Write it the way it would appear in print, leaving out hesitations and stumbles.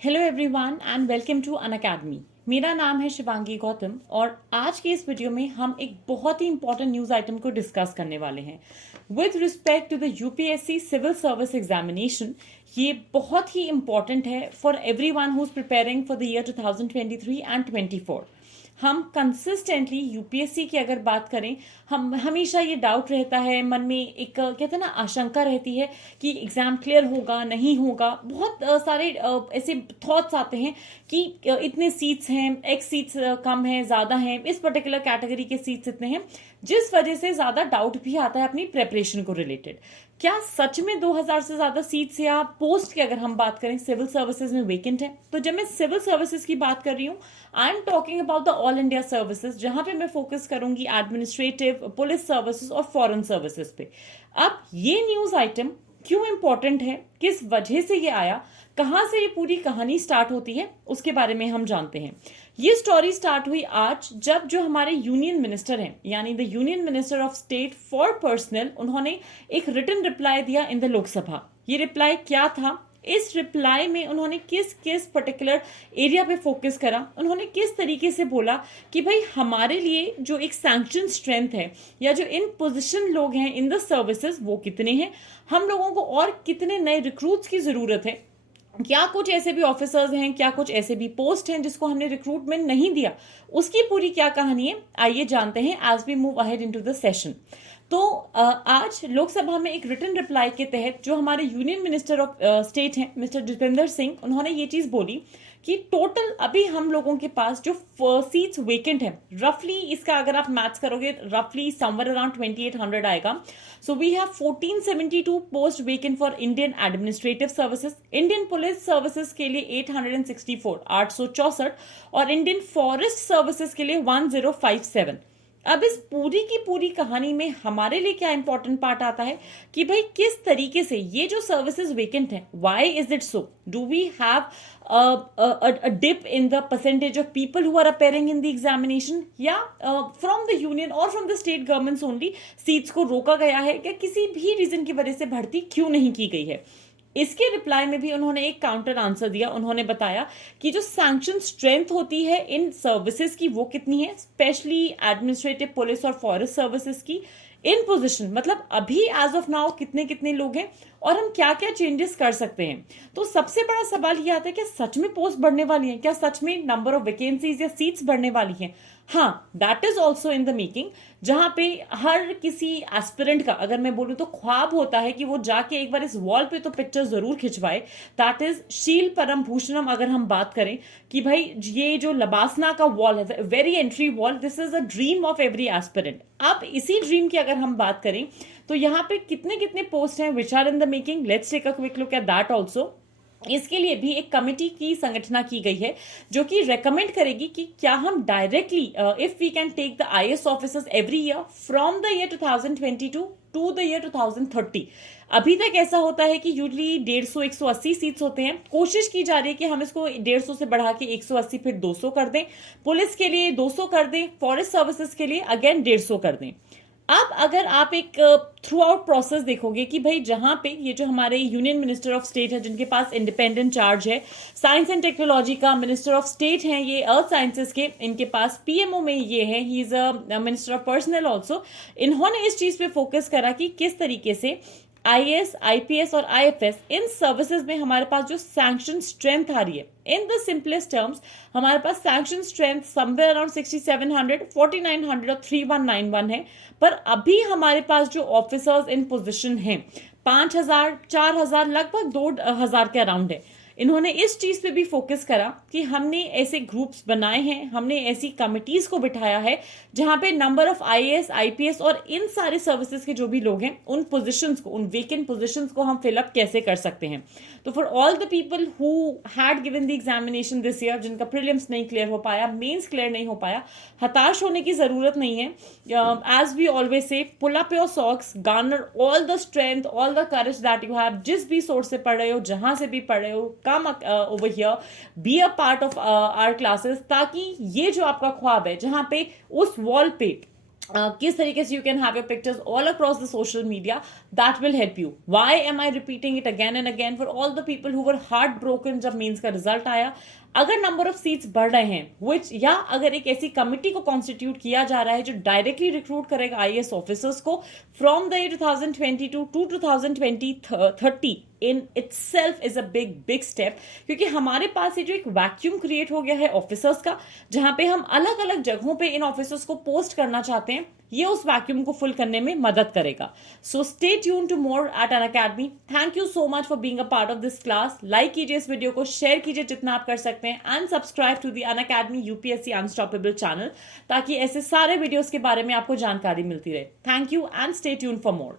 Hello everyone and welcome to Unacademy. मेरा नाम है शिवांगी गौतम और आज के इस वीडियो में हम एक बहुत ही इंपॉर्टेंट न्यूज़ आइटम को डिस्कस करने वाले हैं with respect to the UPSC civil service examination. ये बहुत ही इंपॉर्टेंट है for everyone who is preparing for the year 2023 and 24। हम कंसिस्टेंटली यूपीएससी की अगर बात करें, हम हमेशा ये डाउट रहता है मन में, एक कहते हैं ना आशंका रहती है कि एग्जाम क्लियर होगा नहीं होगा। बहुत सारे ऐसे थॉट्स आते हैं कि इतने सीट्स हैं, एक्स सीट्स कम हैं, ज़्यादा हैं, इस पर्टिकुलर कैटेगरी के सीट्स इतने हैं, जिस वजह से ज़्यादा डाउट भी आता है अपनी प्रेपरेशन को रिलेटेड। क्या सच में 2000 से ज़्यादा सीट्स या पोस्ट की अगर हम बात करें सिविल सर्विसेज में वेकेंट है? तो जब मैं सिविल सर्विसेज की बात कर रही हूँ, I am talking about the all India services, जहां पे मैं फोकस करूंगी एडमिनिस्ट्रेटिव, पुलिस सर्विसेज और फॉरेन सर्विसेज पे। अब ये न्यूज आइटम क्यों इंपॉर्टेंट है, किस वजह से ये आया, कहां से ये पूरी कहानी स्टार्ट होती है, उसके बारे में हम जानते हैं। ये स्टोरी स्टार्ट हुई आज, जब जो हमारे यूनियन मिनिस्टर हैं, यानी the union minister of state for personal, उन्होंने एक रिटन रिप्लाई दिया इन द लोकसभा। ये रिप्लाई क्या था? इस रिप्लाई में उन्होंने किस किस पर्टिकुलर एरिया पे फोकस करा, उन्होंने किस तरीके से बोला कि भाई हमारे लिए जो एक सैंक्शन स्ट्रेंथ है या जो इन पोजीशन लोग हैं इन द सर्विसेज वो कितने हैं, हम लोगों को और कितने नए रिक्रूट्स की जरूरत है, क्या कुछ ऐसे भी ऑफिसर्स हैं, क्या कुछ ऐसे भी पोस्ट हैं जिसको हमने रिक्रूटमेंट नहीं दिया, उसकी पूरी क्या कहानी है, आइए जानते हैं as we move ahead into the session. तो आज लोकसभा में एक रिटन रिप्लाई के तहत जो हमारे यूनियन मिनिस्टर ऑफ स्टेट हैं मिस्टर जितेंद्र सिंह, उन्होंने ये चीज बोली कि टोटल अभी हम लोगों के पास जो सीट्स वेकेंट है, रफली इसका अगर आप मैथ्स करोगे रफली समवेयर अराउंड 2800 आएगा। So we have 1472 post vacant for Indian administrative services, Indian police services के लिए 864 864 और इंडियन फॉरेस्ट सर्विसेज के लिए 1057। अब इस पूरी की पूरी कहानी में हमारे लिए क्या इंपॉर्टेंट पार्ट आता है कि भाई किस तरीके से ये जो सर्विसेज वेकेंट है, why is it so, do we have a dip in the percentage of people who are appearing in the examination, या from the union or from the state governments only seats को रोका गया है, क्या किसी भी reason की वजह से भर्ती क्यों नहीं की गई है? इसके रिप्लाई में भी उन्होंने एक काउंटर आंसर दिया। उन्होंने बताया कि जो सैंक्शन स्ट्रेंथ होती है इन सर्विसेज की वो कितनी है, स्पेशली एडमिनिस्ट्रेटिव, पुलिस और फॉरेस्ट सर्विसेज की इन पोजीशन, मतलब अभी एज ऑफ नाउ कितने कितने लोग हैं और हम क्या क्या चेंजेस कर सकते हैं। तो सबसे बड़ा सवाल ये आता है कि सच में पोस्ट बढ़ने वाली है, क्या सच में नंबर ऑफ वैकेंसीज या सीट्स बढ़ने वाली हैं? हाँ, that is also in the making, जहां पे हर किसी एस्पिरेंट का अगर मैं बोलूं तो ख्वाब होता है कि वो जाके एक बार इस वॉल पे तो पिक्चर जरूर खिंचवाए। दैट इज शील परम भूषणम। अगर हम बात करें कि भाई ये जो लबासना का वॉल है, very entry wall, this is a dream of every aspirant. अब इसी ड्रीम की अगर हम बात करें तो यहाँ पे कितने कितने पोस्ट हैं which are in the making, let's take a quick look at that also. इसके लिए भी एक कमेटी की संगठना की गई है जो कि रेकमेंड करेगी कि क्या हम directly if we can take the IAS officers every year from the year 2022 to the year 2030। अभी तक ऐसा होता है कि यूजली 150 180 सीट्स होते हैं, कोशिश की जा रही है कि हम इसको 150 से बढ़ा के 180 फिर 200 कर दें, पुलिस के लिए 200 कर दें, फॉरेस्ट सर्विसेज के लिए अगेन 150 कर दें। अब अगर आप एक थ्रू आउट प्रोसेस देखोगे कि भाई जहां पे ये जो हमारे यूनियन मिनिस्टर ऑफ स्टेट है जिनके पास इंडिपेंडेंट चार्ज है, साइंस एंड टेक्नोलॉजी का मिनिस्टर ऑफ स्टेट है ये अर्थ साइंसेस के, इनके पास पीएमओ में ये है, he is a minister of personal also. इन्होंने इस चीज पे फोकस करा कि किस तरीके से आईएएस, आईपीएस और आईएफएस इन सर्विसेज में हमारे पास जो सैंक्शन स्ट्रेंथ आ रही है, इन द सिंपलेस्ट टर्म्स हमारे पास सैंक्शन स्ट्रेंथ समवेयर अराउंड 6700, 4900 और 3191 है। पर अभी हमारे पास जो ऑफिसर्स इन पोजीशन हैं 5000, 4000, लगभग 2000 के अराउंड है। इन्होंने इस चीज पे भी फोकस करा कि हमने ऐसे ग्रुप्स बनाए हैं, हमने ऐसी कमिटीज को बिठाया है जहां पे नंबर ऑफ आईएएस, आईपीएस और इन सारे सर्विसेज के जो भी लोग हैं उन पोजीशंस को, उन वेकेंट पोजीशंस को हम फिलअप कैसे कर सकते हैं। तो for all the people who had given the examination this year, जिनका प्रीलिम्स नहीं क्लियर हो पाया, मेंस क्लियर नहीं हो पाया, हताश होने की जरूरत नहीं है। As we always say, pull up your socks, garner all the strength, all the courage that you have, जिस भी सोर्स से पढ़ रहे हो, जहां से भी पढ़ रहे हो, come over here, be a part of our classes, ताकि ये जो आपका ख्वाब है जहां पे उस वॉल पे किस तरीके से you can have your pictures all across the social media, that will help you. Why am I repeating it again and again? For all the people who were heart broken जब mains का result आया. अगर number of seats बढ़ रहे हैं विच, या अगर एक ऐसी कमिटी को कॉन्स्टिट्यूट किया जा रहा है जो डायरेक्टली रिक्रूट करेगा आईएएस ऑफिसर्स को from the year 2022 to 2030, in itself is a big big step. क्योंकि हमारे पास ये जो एक वैक्यूम क्रिएट हो गया है ऑफिसर्स का, जहां पे हम अलग अलग जगहों पे इन ऑफिसर्स को पोस्ट करना चाहते हैं, ये उस वैक्यूम को फुल करने में मदद करेगा. So stay tune to more at Unacademy. Thank you so much for being a part of this class. Like कीजिए इस वीडियो को, शेयर कीजिए जितना आप कर सकते हैं, and subscribe to the Unacademy UPSC unstoppable channel, ताकि ऐसे सारे वीडियोस के बारे में आपको जानकारी मिलती रहे. Thank you and stay tune for more.